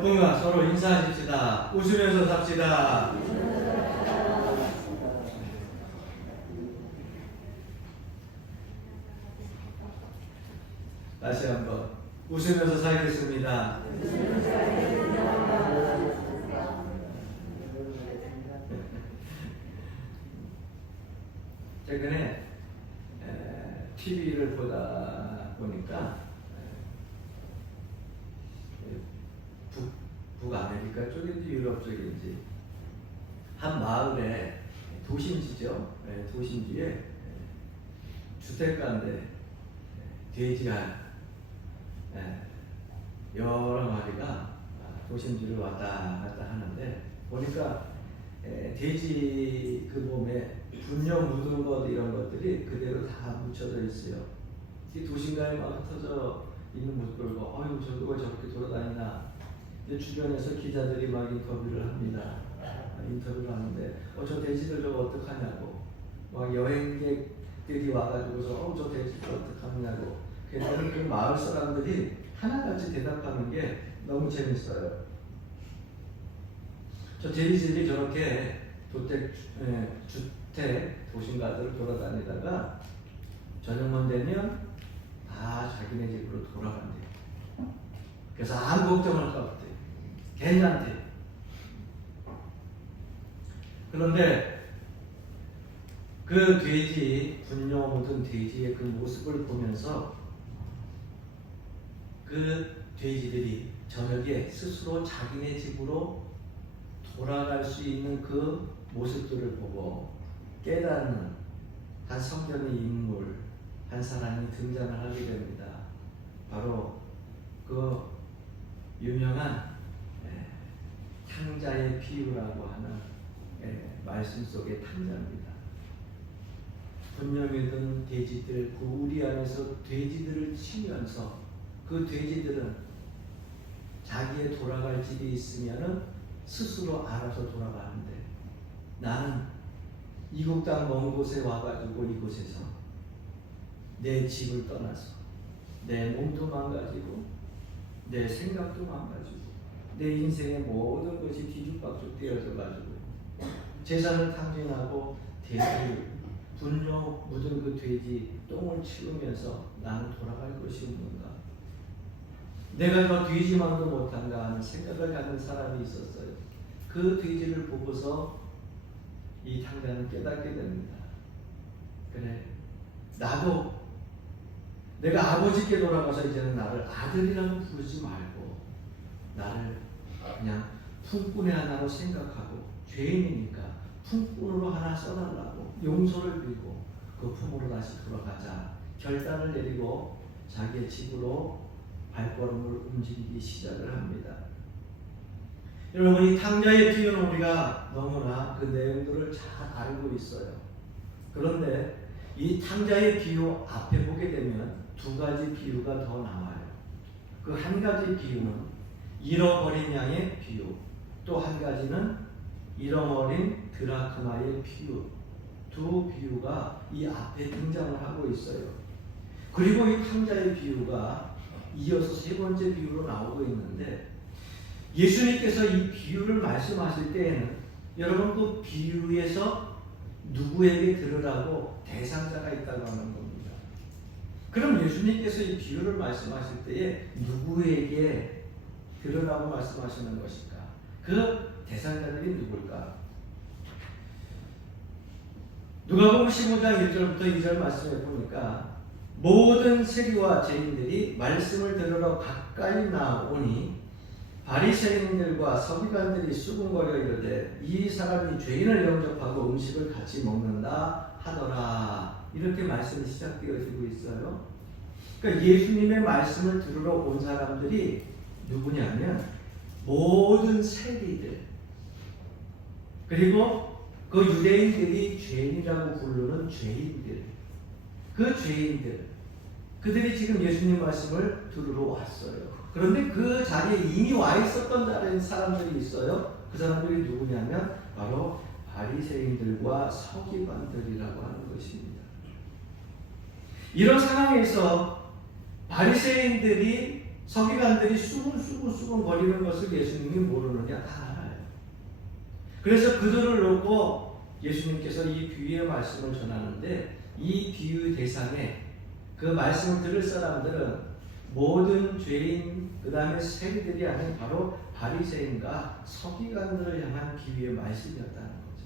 분과 서로 인사하십시다. 웃으면서 삽시다. 다시 한번 웃으면서 살겠습니다. 최근에 TV를 보다 보니까 북아메리카 쪽인지 유럽 쪽인지 한 마을에 도심지죠. 도심지에 주택가인데 돼지가 여러 마리가 도심지를 왔다 갔다 하는데 보니까 돼지 그 몸에 분뇨 묻은 것 이런 것들이 그대로 다 묻혀져 있어요. 이 도심가에 막 흩어져 있는 모습을 보고 어휴 저거 왜 저렇게 돌아다니나. 주변에서 기자들이 막 인터뷰를 합니다. 인터뷰를 하는데 저 돼지들 저거 어떡하냐고 막 여행객들이 와가지고서 저 돼지들 어떡하냐고. 그랬더니 그 마을 사람들이 하나같이 대답하는 게 너무 재밌어요. 저 돼지들이 저렇게 주택 도심가들을 돌아다니다가 저녁만 되면 다 자기네 집으로 돌아간대요. 그래서 아무 걱정할 거 없대요. 괜찮대. 그런데 그 돼지, 분뇨 묻은 돼지의 그 모습을 보면서 그 돼지들이 저녁에 스스로 자기네 집으로 돌아갈 수 있는 그 모습들을 보고 깨닫는 한 성경의 인물, 한 사람이 등장을 하게 됩니다. 바로 그 유명한 탕자의 비유라고 하는 말씀 속의 탕자입니다. 분뇨 묻은 돼지들, 그 우리 안에서 돼지들을 치면서 그 돼지들은 자기의 돌아갈 집이 있으면은 스스로 알아서 돌아가는데 나는 이국 땅 먼 곳에 와가지고 이곳에서 내 집을 떠나서 내 몸도 망가지고 내 생각도 망가지고 내 인생의 모든 것이 뒤죽박죽 되어져가지고 재산을 탕진하고 돼지 분뇨 묻은 그 돼지 똥을 치우면서 나는 돌아갈 것이 없는가. 내가 저 돼지만도 못한가 하는 생각을 갖는 사람이 있었어요. 그 돼지를 보고서 이 탕자는 깨닫게 됩니다. 그래, 나도 내가 아버지께 돌아가서 이제는 나를 아들이라고 부르지 말고 나를 그냥 품꾼의 하나로 생각하고 죄인이니까 품꾼으로 하나 써달라고 용서를 빌고 그 품으로 다시 돌아가자 결단을 내리고 자기의 집으로 발걸음을 움직이기 시작을 합니다. 여러분, 이 탕자의 비유는 우리가 너무나 그 내용들을 잘 알고 있어요. 그런데 이 탕자의 비유 앞에 보게 되면 두 가지 비유가 더 나와요. 그 한 가지 비유는 잃어버린 양의 비유, 또 한 가지는 잃어버린 드라크마의 비유. 두 비유가 이 앞에 등장을 하고 있어요. 그리고 이 탕자의 비유가 이어서 세 번째 비유로 나오고 있는데 예수님께서 이 비유를 말씀하실 때에는 여러분 그 비유에서 누구에게 들으라고 대상자가 있다고 하는 겁니다. 그럼 예수님께서 이 비유를 말씀하실 때에 누구에게 들으라고 말씀하시는 것일까? 그 대상자들이 누굴까? 누가복음 15장 1절부터 2절 말씀해 보니까 모든 세리와 죄인들이 말씀을 들으러 가까이 나오니 바리새인들과 서기관들이 수군거려 이르되 이 사람이 죄인을 영접하고 음식을 같이 먹는다 하더라. 이렇게 말씀이 시작되어지고 있어요. 그러니까 예수님의 말씀을 들으러 온 사람들이 누구냐면 모든 세리들 그리고 그 유대인들이 죄인이라고 부르는 죄인들, 그 죄인들, 그들이 지금 예수님 말씀을 들으러 왔어요. 그런데 그 자리에 이미 와 있었던 다른 사람들이 있어요. 그 사람들이 누구냐면 바로 바리새인들과 서기관들이라고 하는 것입니다. 이런 상황에서 바리새인들이 서기관들이 수근수근 거리는 것을 예수님이 모르느냐? 다 알아요. 그래서 그들을 놓고 예수님께서 이 비유의 말씀을 전하는데, 이 비유 대상에 그 말씀을 들을 사람들은 모든 죄인, 그 다음에 세리들이 아닌 바로 바리새인과 서기관들을 향한 비유의 말씀이었다는 거죠.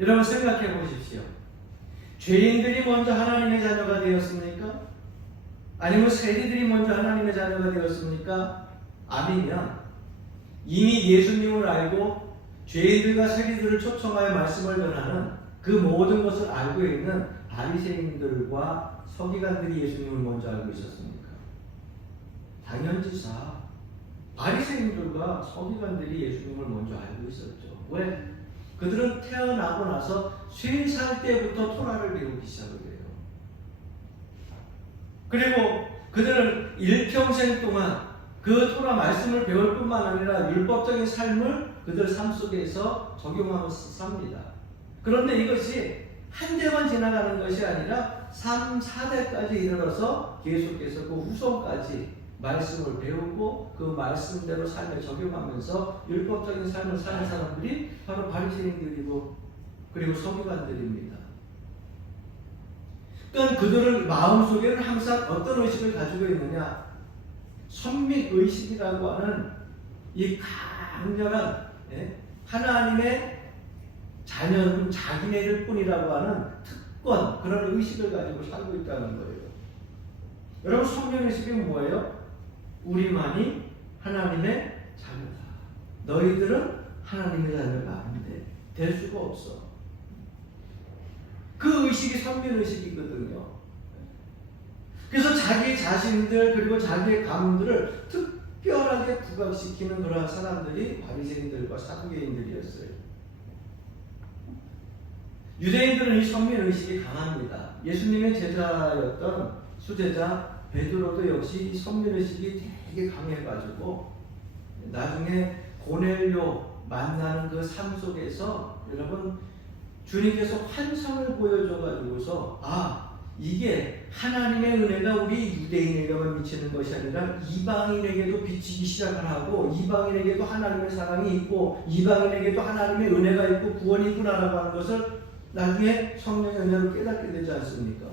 여러분 생각해 보십시오. 죄인들이 먼저 하나님의 자녀가 되었습니까? 아니면 세리들이 먼저 하나님의 자녀가 되었습니까? 아니면 이미 예수님을 알고 죄인들과 세리들을 초청하여 말씀을 전하는 그 모든 것을 알고 있는 바리새인들과 서기관들이 예수님을 먼저 알고 있었습니까? 당연지사 바리새인들과 서기관들이 예수님을 먼저 알고 있었죠. 왜? 그들은 태어나고 나서 3살 때부터 토라를 배우기 시작을 해요. 그리고 그들은 일평생 동안 그 토라 말씀을 배울 뿐만 아니라 율법적인 삶을 그들 삶 속에서 적용하면서 삽니다. 그런데 이것이 한 대만 지나가는 것이 아니라 3, 4대까지 이르러서 계속해서 그 후손까지 말씀을 배우고 그 말씀대로 삶에 적용하면서 율법적인 삶을 사는 사람들이 바로 바리새인들이고 그리고 서기관들입니다. 그러니까 그들은 마음속에는 항상 어떤 의식을 가지고 있느냐? 선민의식이라고 하는 이 강렬한 하나님의 자녀는 자기네들 뿐이라고 하는 특권, 그런 의식을 가지고 살고 있다는 거예요. 여러분, 선민의식이 뭐예요? 우리만이 하나님의 자녀다. 너희들은 하나님의 자녀가 아닌데 될 수가 없어. 그 의식이 선민의식이거든요. 그래서 자기 자신들 그리고 자기의 가문들을 특별하게 부각시키는 그러한 사람들이 바리새인들과 사두개인들이었어요. 유대인들은 이 선민의식이 강합니다. 예수님의 제자였던 수제자 베드로도 역시 이 선민의식이 되게 강해가지고 나중에 고넬료 만나는 그 삶 속에서 여러분 주님께서 환상을 보여줘가지고서 이게 하나님의 은혜가 우리 유대인에게만 미치는 것이 아니라 이방인에게도 비치기 시작을 하고 이방인에게도 하나님의 사랑이 있고 이방인에게도 하나님의 은혜가 있고 구원이 있구나라고 하는 것을 나중에 성령의 은혜로 깨닫게 되지 않습니까?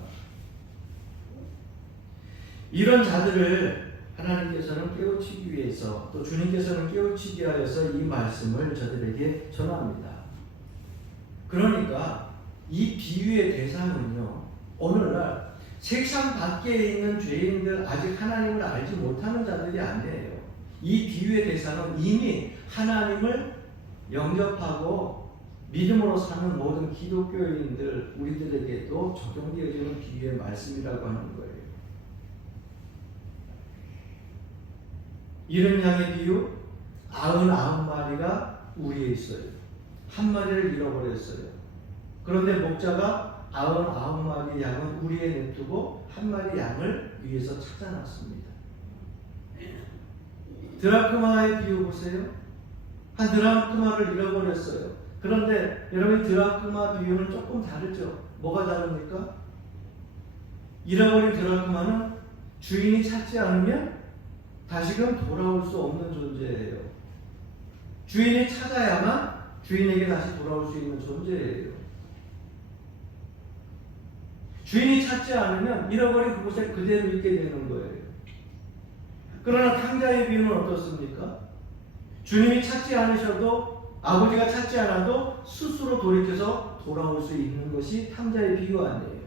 이런 자들을 하나님께서는 깨우치기 위해서 또 주님께서는 깨우치기 하여서 이 말씀을 저들에게 전합니다. 그러니까 이 비유의 대상은요, 오늘날 세상 밖에 있는 죄인들, 아직 하나님을 알지 못하는 자들이 아니에요. 이 비유의 대상은 이미 하나님을 영접하고 믿음으로 사는 모든 기독교인들, 우리들에게도 적용되어지는 비유의 말씀이라고 하는 거예요. 이른 양의 비유, 99마리가 우리에 있어요. 한 마리를 잃어버렸어요. 그런데 목자가 99마리 양은 우리에 냅두고 한 마리 양을 위해서 찾아놨습니다. 드라크마의 비유 보세요. 한 드라크마를 잃어버렸어요. 그런데 여러분, 드라크마 비유는 조금 다르죠. 뭐가 다릅니까? 잃어버린 드라크마는 주인이 찾지 않으면 다시금 돌아올 수 없는 존재예요. 주인이 찾아야만 주인에게 다시 돌아올 수 있는 존재예요. 주인이 찾지 않으면 잃어버린 그곳에 그대로 있게 되는 거예요. 그러나 탕자의 비유는 어떻습니까? 주님이 찾지 않으셔도, 아버지가 찾지 않아도 스스로 돌이켜서 돌아올 수 있는 것이 탕자의 비유 아니에요.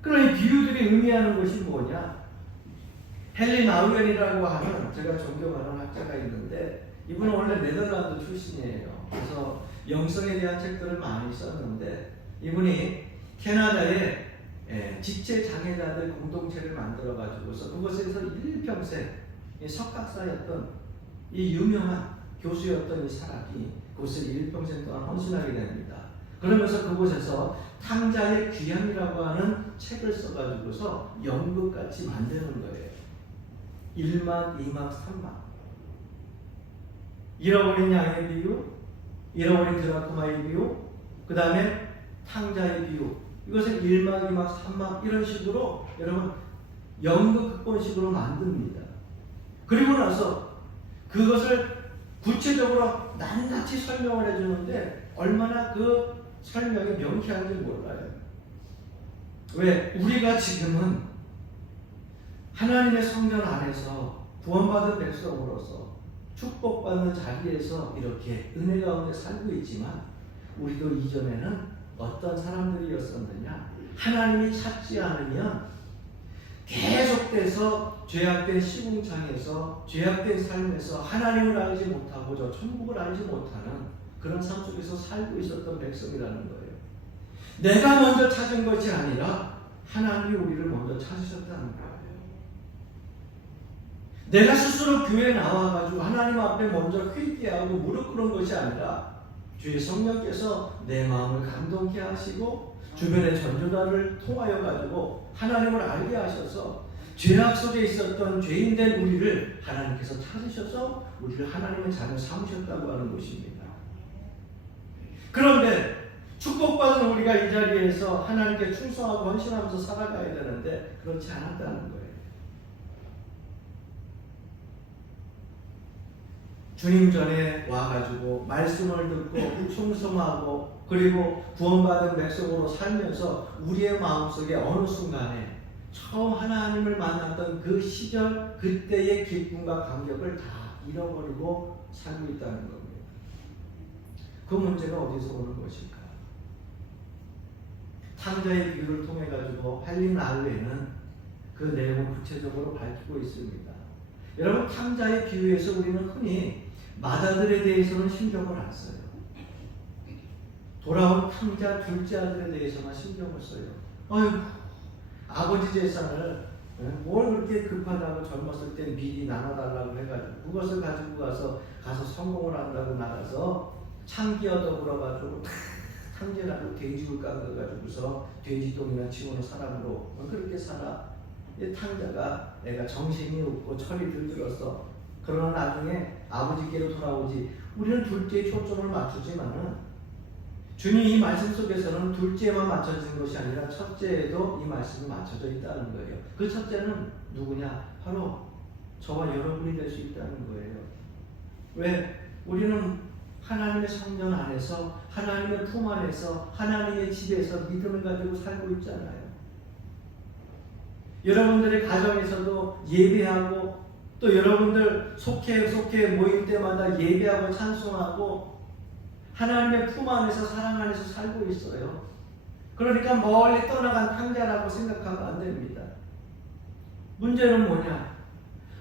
그럼 이 비유들이 의미하는 것이 뭐냐? 헨리 나우엔이라고 하는 제가 존경하는 학자가 있는데, 이분은 원래 네덜란드 출신이에요. 그래서 영성에 대한 책들을 많이 썼는데, 이분이 캐나다에 지체 장애자들 공동체를 만들어 가지고서 그곳에서 일평생 석학사였던 이 유명한 교수였던 이 사람이 그곳에 일평생 동안 헌신하게 됩니다. 그러면서 그곳에서 탕자의 귀함이라고 하는 책을 써가지고서 연극같이 만드는 거예요. 1막, 2막, 3막. 잃어버린 양의 비유, 잃어버린 드라크마의 비유, 그 다음에 탕자의 비유. 이것을 1막, 2막, 3막 이런 식으로 여러분 연극 극본식으로 만듭니다. 그리고 나서 그것을 구체적으로 낱낱이 설명을 해주는데 얼마나 그 설명이 명쾌한지 몰라요. 왜? 우리가 지금은 하나님의 성전 안에서 구원받은 백성으로서 축복받는 자리에서 이렇게 은혜 가운데 살고 있지만 우리도 이전에는 어떤 사람들이었었느냐? 하나님이 찾지 않으면 계속돼서 죄악된 시궁창에서 죄악된 삶에서 하나님을 알지 못하고 저 천국을 알지 못하는 그런 삶 속에서 살고 있었던 백성이라는 거예요. 내가 먼저 찾은 것이 아니라 하나님이 우리를 먼저 찾으셨다는 거예요. 내가 스스로 교회에 나와가지고 하나님 앞에 먼저 회개하고 무릎 꿇은 것이 아니라 주의 성령께서 내 마음을 감동케 하시고 주변의 전도자를 통하여 가지고 하나님을 알게 하셔서 죄악 속에 있었던 죄인된 우리를 하나님께서 찾으셔서 우리를 하나님의 자녀 삼으셨다고 하는 것입니다. 그런데 축복받은 우리가 이 자리에서 하나님께 충성하고 헌신하면서 살아가야 되는데 그렇지 않았다는 거예요. 주님 전에 와가지고 말씀을 듣고 충성하고 그리고 구원받은 백성으로 살면서 우리의 마음속에 어느 순간에 처음 하나님을 만났던 그 시절 그때의 기쁨과 감격을 다 잃어버리고 살고 있다는 겁니다. 그 문제가 어디서 오는 것일까? 탕자의 비유를 통해 가지고 할린 나흘에는 그 내용을 구체적으로 밝히고 있습니다. 여러분 탕자의 비유에서 우리는 흔히 맏아들에 대해서는 신경을 안 써요. 돌아온 탕자 둘째 아들에 대해서만 신경을 써요. 아이고 아버지 재산을 뭘 그렇게 급하다고 젊었을 때 미리 나눠달라고 해가지고 그것을 가지고 가서 성공을 한다고 나가서 창기 얻어 불어가지고 탕제라고 돼지를 깎아가지고서 돼지똥이나 치우는 사람으로 그렇게 살아. 탕자가 내가 정신이 없고 철이 들들었어. 그러나 나중에 아버지께로 돌아오지. 우리는 둘째에 초점을 맞추지만은 주님 이 말씀 속에서는 둘째에만 맞춰진 것이 아니라 첫째에도 이 말씀이 맞춰져 있다는 거예요. 그 첫째는 누구냐? 바로 저와 여러분이 될 수 있다는 거예요. 왜? 우리는 하나님의 성전 안에서 하나님의 품 안에서 하나님의 집에서 믿음을 가지고 살고 있잖아요. 여러분들의 가정에서도 예배하고 또 여러분들 속해 모일 때마다 예배하고 찬송하고 하나님의 품 안에서 사랑 안에서 살고 있어요. 그러니까 멀리 떠나간 탕자라고 생각하면 안 됩니다. 문제는 뭐냐?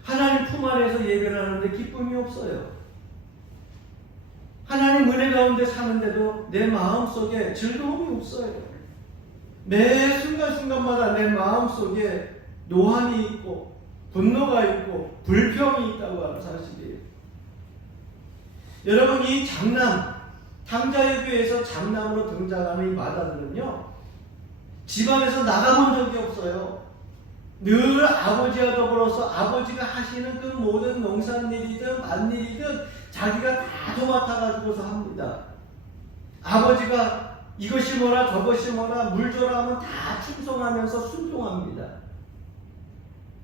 하나님 품 안에서 예배를 하는데 기쁨이 없어요. 하나님 은혜 가운데 사는데도 내 마음속에 즐거움이 없어요. 매 순간순간마다 내 마음속에 노함이 있고 분노가 있고 불평이 있다고 하는 사실이에요. 여러분 이 장남 탕자의 교회에서 장남으로 등장하는 이 맏아들은요 집안에서 나가본 적이 없어요. 늘 아버지와 더불어서 아버지가 하시는 그 모든 농산일이든 밭일이든 자기가 다 도맡아가지고서 합니다. 아버지가 이것이 뭐라 저것이 뭐라 물 줘라 하면 다 충성하면서 순종합니다.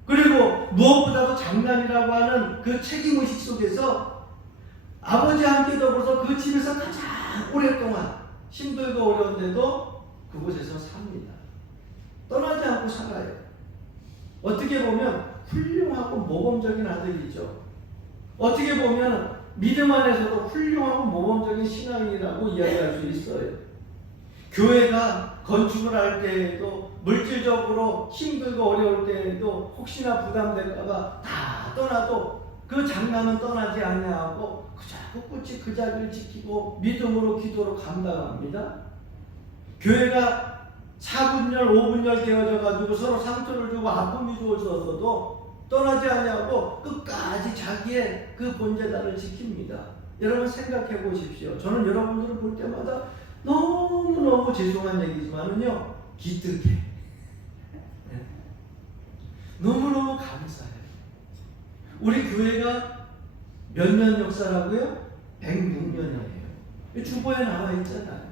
그리고 무엇보다도 장남이라고 하는 그 책임의식 속에서 아버지와 함께 더불어서 그 집에서 가장 오랫동안 힘들고 어려운데도 그곳에서 삽니다. 떠나지 않고 살아요. 어떻게 보면 훌륭하고 모범적인 아들이죠. 어떻게 보면 믿음 안에서도 훌륭하고 모범적인 신앙이라고 이야기할 수 있어요. 교회가 건축을 할 때에도 물질적으로 힘들고 어려울 때에도 혹시나 부담될까봐 다 떠나도 그 장남은 떠나지 아니하고 그저 꿋꿋이 그 자리를 지키고 믿음으로 기도로 감당합니다. 교회가 4분열 5분열 되어져 가지고 서로 상처를 주고 아픔이 주어졌어도 떠나지 아니하고 끝까지 자기의 그 본제단을 지킵니다. 여러분 생각해 보십시오. 저는 여러분들을 볼 때마다 너무너무 죄송한 얘기지만은요 기특해. 너무너무 감사해요. 우리 교회가 몇 년 역사라고요? 106년이에요. 주보에 나와 있잖아요.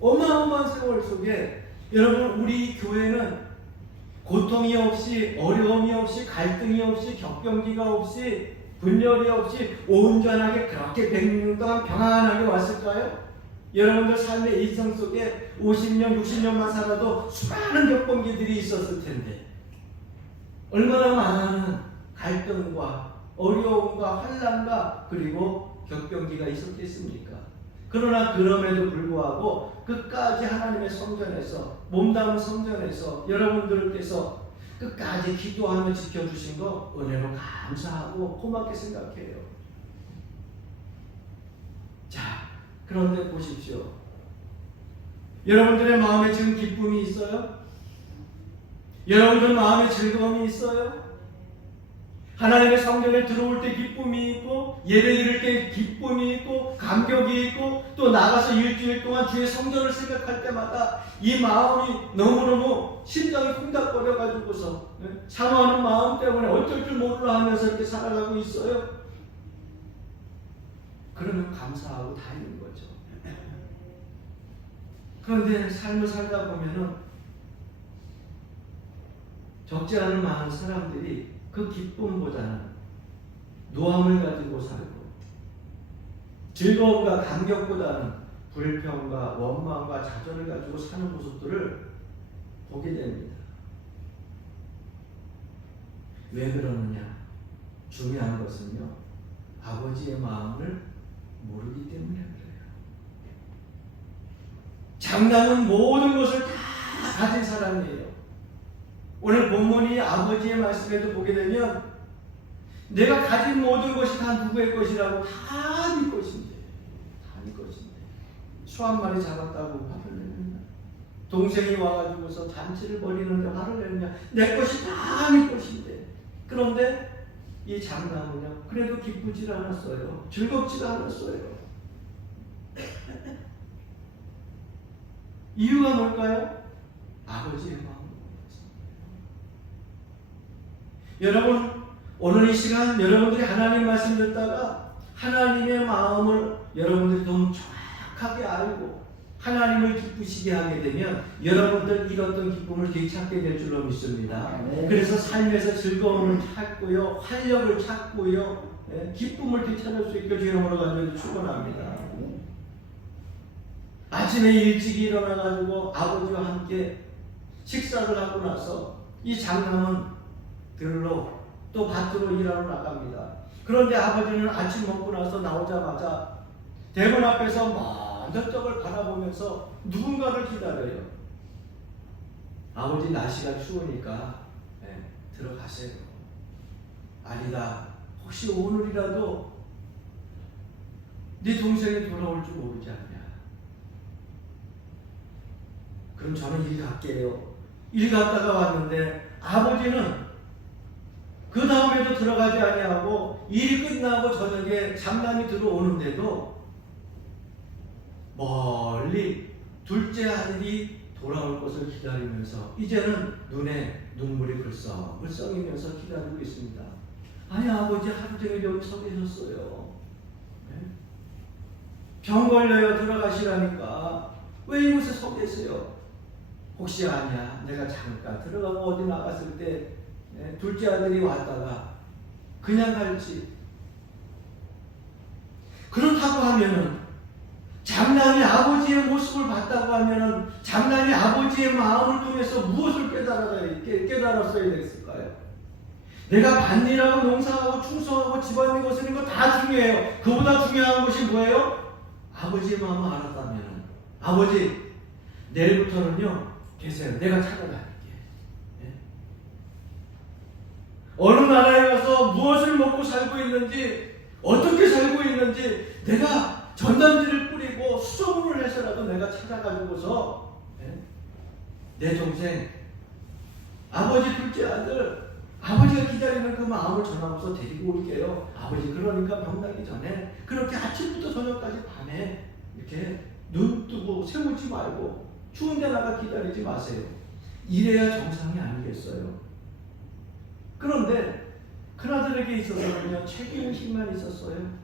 어마어마한 세월 속에 여러분 우리 교회는 고통이 없이, 어려움이 없이, 갈등이 없이, 격변기가 없이, 분열이 없이 온전하게 그렇게 100년 동안 평안하게 왔을까요? 여러분들 삶의 일상 속에 50년, 60년만 살아도 수많은 격변기들이 있었을 텐데 얼마나 많은 갈등과 어려움과 환난과 그리고 격변기가 있었겠습니까? 그러나 그럼에도 불구하고 끝까지 하나님의 성전에서, 몸담은 성전에서 여러분들께서 끝까지 기도하며 지켜주신 거 은혜로 감사하고 고맙게 생각해요. 자, 그런데 보십시오. 여러분들의 마음에 지금 기쁨이 있어요? 여러분들 마음에 즐거움이 있어요? 하나님의 성전에 들어올 때 기쁨이 있고, 예배 드릴 때 기쁨이 있고, 감격이 있고, 또 나가서 일주일 동안 주의 성전을 생각할 때마다 이 마음이 너무너무 심장이 쿵닥거려가지고서 사모하는 마음 때문에 어쩔 줄 모르라 하면서 이렇게 살아가고 있어요. 그러면 감사하고 다행인 거죠. 그런데 삶을 살다 보면은 적지 않은 많은 사람들이 그 기쁨보다는 노함을 가지고 살고, 즐거움과 감격보다는 불평과 원망과 좌절을 가지고 사는 모습들을 보게 됩니다. 왜 그러느냐? 중요한 것은요, 아버지의 마음을 모르기 때문에 그래요. 장남은 모든 것을 다 가진 사람이에요. 오늘 본문이 아버지의 말씀에도 보게 되면 내가 가진 모든 것이 다 누구의 것이라고? 다 네 것인데, 다 네 것인데 소 한 마리 잡았다고 화를 내느냐? 동생이 와가지고서 잔치를 벌이는데 화를 내느냐? 내 것이 다 네 것인데. 그런데 이 장남은요, 그래도 기쁘지 않았어요. 즐겁지가 않았어요. 이유가 뭘까요? 아버지의 마음. 여러분, 오늘 이 시간 여러분들이 하나님 말씀 듣다가 하나님의 마음을 여러분들이 좀 정확하게 알고 하나님을 기쁘시게 하게 되면 여러분들 잃었던 기쁨을 되찾게 될 줄로 믿습니다. 그래서 삶에서 즐거움을 찾고요, 활력을 찾고요, 기쁨을 되찾을 수 있게 주의 이름으로 간절히 축원합니다. 아침에 일찍 일어나가지고 아버지와 함께 식사를 하고 나서 이 장남은 들로 또 밭으로 일하러 나갑니다. 그런데 아버지는 아침 먹고 나서 나오자마자 대문 앞에서 먼저 쪽을 바라보면서 누군가를 기다려요. 아버지 날씨가 추우니까 들어가세요. 아니다. 혹시 오늘이라도 네 동생이 돌아올 줄 모르지 않냐? 그럼 저는 일 갈게요. 일 갔다가 왔는데 아버지는 그 다음에도 들어가지 아니하고 일이 끝나고 저녁에 장남이 들어오는데도 멀리 둘째 아들이 돌아올 것을 기다리면서 이제는 눈에 눈물이 글썽글썽이면서 기다리고 있습니다. 아니 아버지 하루 종일 여기 서 계셨어요. 병 걸려요. 들어가시라니까 왜 이곳에 서 계세요? 혹시 아냐? 내가 잠깐 들어가고 어디 나갔을 때 둘째 아들이 왔다가 그냥 갈지. 그렇다고 하면은 장남이 아버지의 모습을 봤다고 하면은 장남이 아버지의 마음을 통해서 무엇을 깨달았어야 됐을까요? 내가 밭일하고 농사하고 충성하고 집안일 것을 이거 다 중요해요. 그보다 중요한 것이 뭐예요? 아버지의 마음을 알았다면 아버지 내일부터는요 계세요. 내가 찾아갈게. 어느 나라에 가서 무엇을 먹고 살고 있는지 어떻게 살고 있는지 내가 전단지를 뿌리고 수소문을 해서라도 내가 찾아가지고서 내 동생 아버지 둘째 아들 아버지가 기다리는 그 마음을 전하고서 데리고 올게요. 아버지 그러니까 병나기 전에 그렇게 아침부터 저녁까지 밤에 이렇게 눈 뜨고 세우지 말고 추운 데 나가 기다리지 마세요. 이래야 정상이 아니겠어요. 그런데 큰아들에게 있어서는요 책임의식만 있었어요.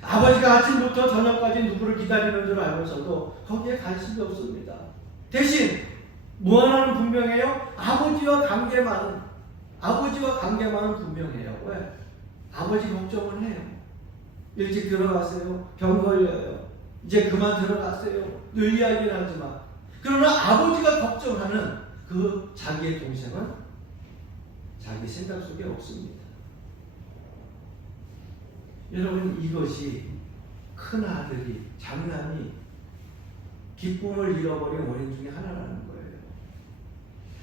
아버지가 아침부터 저녁까지 누구를 기다리는 줄 알면서도 거기에 관심이 없습니다. 대신 무엇하는 분명해요? 아버지와 관계만은 분명해요. 왜? 아버지 걱정을 해요. 일찍 들어가세요. 병 걸려요. 이제 그만 들어가세요. 늘 이야기를 하지만, 그러나 아버지가 걱정하는 그 자기의 동생은 자기 생각 속에 없습니다. 여러분, 이것이 큰 아들이, 장남이 기쁨을 잃어버린 원인 중에 하나라는 거예요.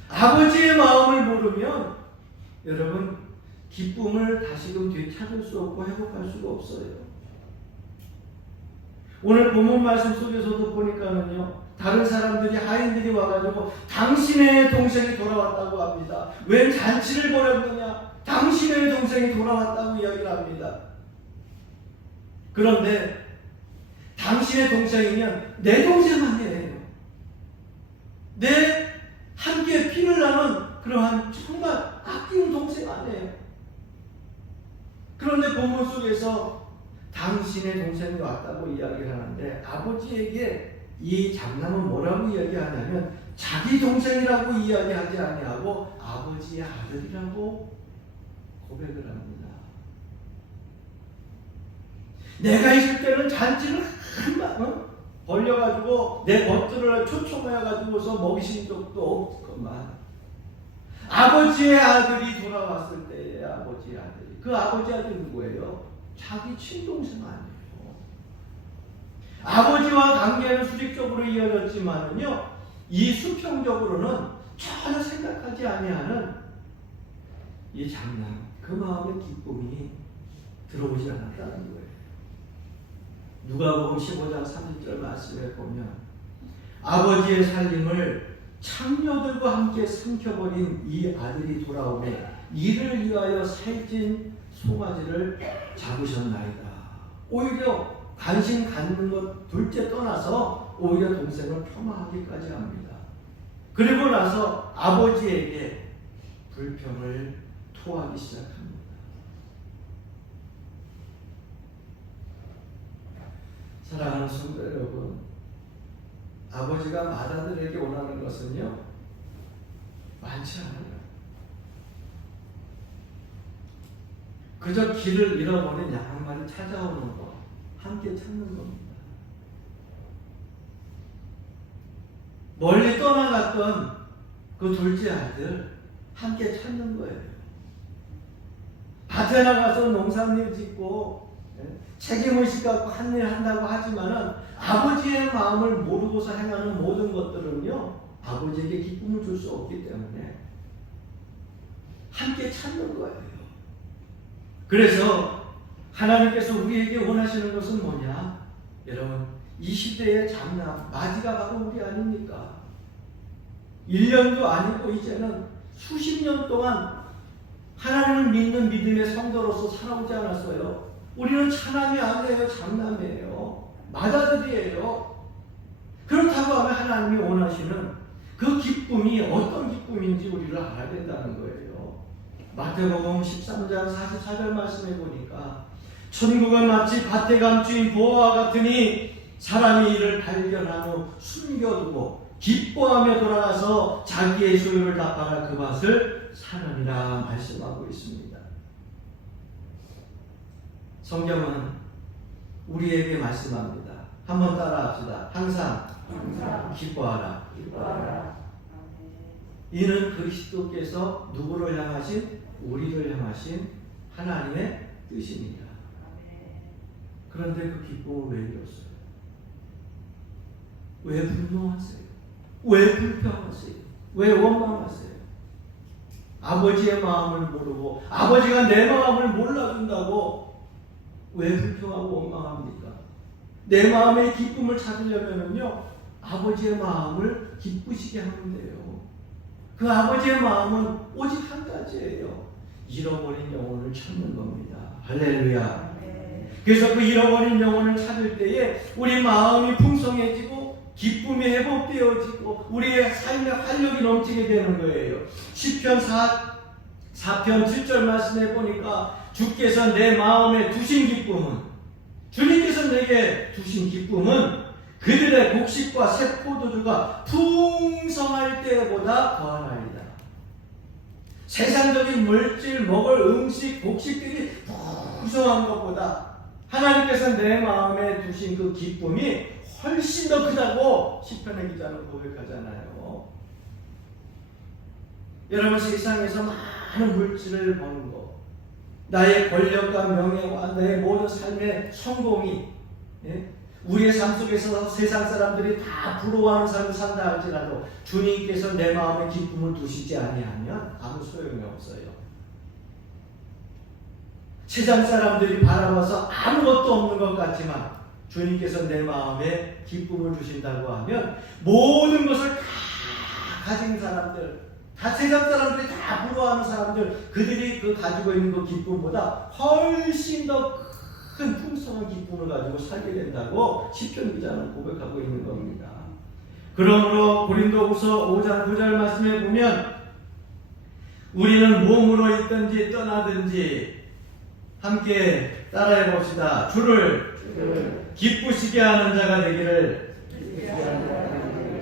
아버지의 마음을 모르면 여러분, 기쁨을 다시금 되찾을 수 없고 회복할 수가 없어요. 오늘 본문 말씀 속에서도 보니까는요, 다른 사람들이, 하인들이 와가지고 당신의 동생이 돌아왔다고 합니다. 웬 잔치를 벌였느냐? 당신의 동생이 돌아왔다고 이야기를 합니다. 그런데 당신의 동생이면 내 동생 아니에요. 내 함께 피를 나눈 그러한 정말 아끼는 동생 아니에요. 그런데 본문 속에서 당신의 동생이 왔다고 이야기를 하는데, 아버지에게 이 장남은 뭐라고 이야기하냐면 자기 동생이라고 이야기하지 아니하고 아버지의 아들이라고 고백을 합니다. 내가 있을 때는 잔치를 벌려가지고 내 벗들을 초청해가지고서 먹이신 적도 없건만, 아버지의 아들이 돌아왔을 때의 아버지의 아들이, 그 아버지 아들이 누구예요? 자기 친동생 아니에요. 아버지와 관계는 수직적으로 이어졌지만은요, 이 수평적으로는 전혀 생각하지 아니하는 이 장남, 그 마음의 기쁨이 들어오지 않았다는 거예요. 누가복음 15장 30절 말씀에 보면 아버지의 살림을 창녀들과 함께 삼켜버린 이 아들이 돌아오매 이를 위하여 살찐 송아지를 잡으셨나이다. 오히려 관심 갖는 것 둘째 떠나서 오히려 동생을 폄하하기까지 합니다. 그리고 나서 아버지에게 불평을 토하기 시작합니다. 사랑하는 성도 여러분, 아버지가 맏아들에게 원하는 것은요, 많지 않아요. 그저 길을 잃어버린 양 한 마리 찾아오는 것, 함께 찾는 겁니다. 멀리 떠나갔던 그 둘째 아들 함께 찾는 거예요. 밭에 나가서 농산일 짓고 책임의식 갖고 한 일 한다고 하지만은 아버지의 마음을 모르고서 행하는 모든 것들은요, 아버지에게 기쁨을 줄 수 없기 때문에 함께 찾는 거예요. 그래서 하나님께서 우리에게 원하시는 것은 뭐냐? 여러분, 이 시대의 장남, 맞이가 바로 우리 아닙니까? 1년도 아니고 이제는 수십 년 동안 하나님을 믿는 믿음의 성도로서 살아오지 않았어요. 우리는 차남이 아니에요. 장남이에요. 맏아들이에요. 그렇다고 하면 하나님이 원하시는 그 기쁨이 어떤 기쁨인지 우리를 알아야 된다는 거예요. 마태복음 13장 44절 말씀해 보니까 천국은 마치 밭에 감추인 보화와 같으니 사람이 이를 발견한 후 숨겨두고 기뻐하며 돌아가서 자기의 소유를 다 팔아 그 밭을 사느니라 말씀하고 있습니다. 성경은 우리에게 말씀합니다. 한번 따라합시다. 항상 기뻐하라. 이는 그리스도께서 누구를 향하신? 우리를 향하신 하나님의 뜻입니다. 그런데 그 기쁨을 왜 잃었어요? 왜 분노하세요? 왜 불평하세요? 왜 원망하세요? 아버지의 마음을 모르고 아버지가 내 마음을 몰라준다고 왜 불평하고 원망합니까? 내 마음의 기쁨을 찾으려면요, 아버지의 마음을 기쁘시게 하면 돼요. 그 아버지의 마음은 오직 한 가지예요. 잃어버린 영혼을 찾는 겁니다. 할렐루야. 그래서 그 잃어버린 영혼을 찾을 때에 우리 마음이 풍성해지고 기쁨이 회복되어지고 우리의 삶의 활력이 넘치게 되는 거예요. 시편 4편 7절 말씀해 보니까 주께서 내 마음에 두신 기쁨은, 주님께서 내게 두신 기쁨은 그들의 곡식과 새 포도주가 풍성할 때보다 더하나이다. 세상적인 물질, 먹을 음식, 곡식들이 풍성한 것보다 하나님께서 내 마음에 두신 그 기쁨이 훨씬 더 크다고 시편의 기자는 고백하잖아요. 여러분, 세상에서 많은 물질을 버는 것, 나의 권력과 명예와 나의 모든 삶의 성공이, 우리의 삶 속에서 세상 사람들이 다 부러워하는 삶을 산다 할지라도 주님께서 내 마음에 기쁨을 두시지 아니하면 아무 소용이 없어요. 세상 사람들이 바라봐서 아무것도 없는 것 같지만 주님께서 내 마음에 기쁨을 주신다고 하면 모든 것을 다 가진 사람들, 다 세상 사람들이 다 부러워하는 사람들, 그들이 그 가지고 있는 그 기쁨보다 훨씬 더 큰 풍성한 기쁨을 가지고 살게 된다고 시편 기자는 고백하고 있는 겁니다. 그러므로 고린도후서 5장 9절 말씀에 보면 우리는 몸으로 있든지 떠나든지 함께 따라해 봅시다. 주를 기쁘시게 하는 자가 되기를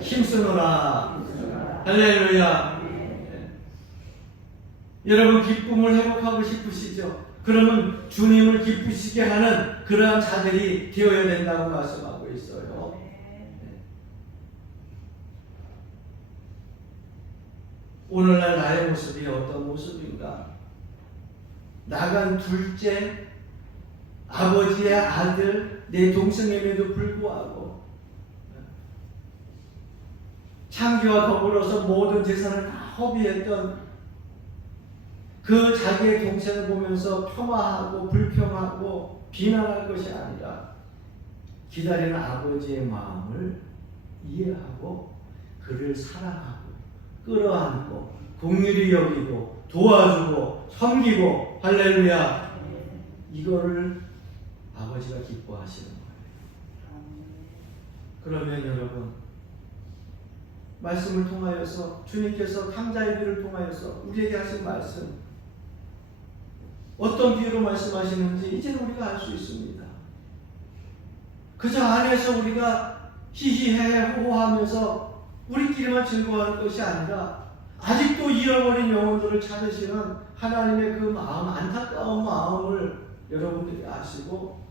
힘쓰노라. 할렐루야. 여러분, 기쁨을 회복하고 싶으시죠? 그러면 주님을 기쁘시게 하는 그러한 자들이 되어야 된다고 말씀하고 있어요. 오늘날 나의 모습이 어떤 모습인가? 나간 둘째, 아버지의 아들, 내 동생임에도 불구하고 창기와 더불어서 모든 재산을 다 허비했던 그 자기의 동생을 보면서 폄하하고 불평하고 비난할 것이 아니라 기다리는 아버지의 마음을 이해하고 그를 사랑하고 끌어안고 긍휼히 여기고 도와주고 섬기고 할렐루야, 이거를 아버지가 기뻐하시는 거예요. 그러면 여러분, 말씀을 통하여서 주님께서 탕자의 비를 통하여서 우리에게 하신 말씀, 어떤 비유로 말씀하시는지 이제는 우리가 알 수 있습니다. 그저 안에서 우리가 히히해 호호하면서 우리끼리만 즐거워하는 것이 아니라 아직도 잃어버린 영혼들을 찾으시는 하나님의 그 마음, 안타까운 마음을 여러분들이 아시고,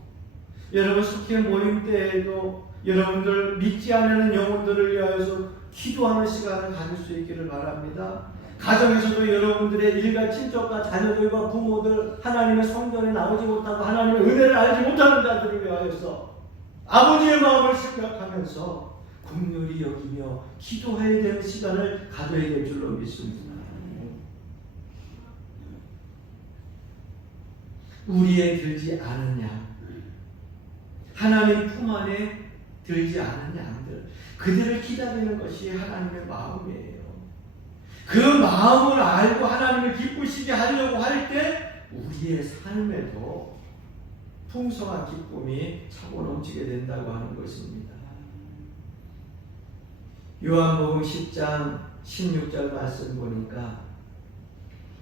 여러분 속해 모임 때에도 여러분들 믿지 않는 영혼들을 위하여서 기도하는 시간을 가질 수 있기를 바랍니다. 가정에서도 여러분들의 일가 친척과 자녀들과 부모들, 하나님의 성전에 나오지 못하고 하나님의 은혜를 알지 못하는 자들을 위하여서 아버지의 마음을 생각하면서 긍휼히 여기며 기도해야 되는 시간을 가져야 될 줄로 믿습니다. 우리에 들지 않은 양, 하나님 품 안에 들지 않은 양들, 그들을 기다리는 것이 하나님의 마음이에요. 그 마음을 알고 하나님을 기쁘시게 하려고 할 때 우리의 삶에도 풍성한 기쁨이 차고 넘치게 된다고 하는 것입니다. 요한복음 10장 16절 말씀 보니까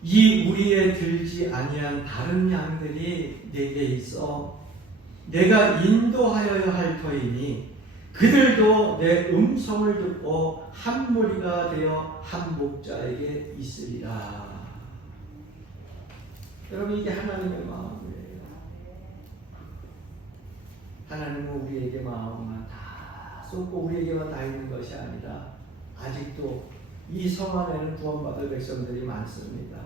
이 우리에 들지 아니한 다른 양들이 내게 있어 내가 인도하여야 할 터이니 그들도 내 음성을 듣고 한 무리가 되어 한 목자에게 있으리라. 여러분, 이게 하나님의 마음이에요. 하나님은 우리에게 마음만 다 쏟고 우리에게만 다 있는 것이 아니라 아직도 이 성 안에는 구원받을 백성들이 많습니다.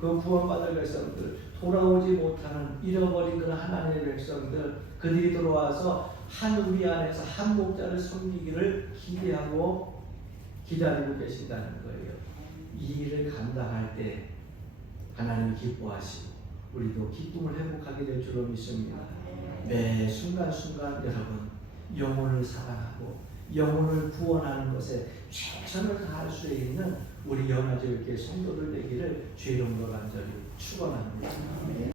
그 구원받을 백성들, 돌아오지 못하는 잃어버린 그런 하나님의 백성들, 그들이 돌아와서 한 우리 안에서 한 목자를 섬기기를 기대하고 기다리고 계신다는 거예요. 이 일을 감당할 때 하나님이 기뻐하시고 우리도 기쁨을 회복하게 될 줄로 믿습니다. 매 순간순간 여러분, 영혼을 사랑하고 영혼을 구원하는 것에 최선을 다할 수 있는 우리 연화제일교회 성도들 되기를 주의 이름으로 간절히 축원합니다.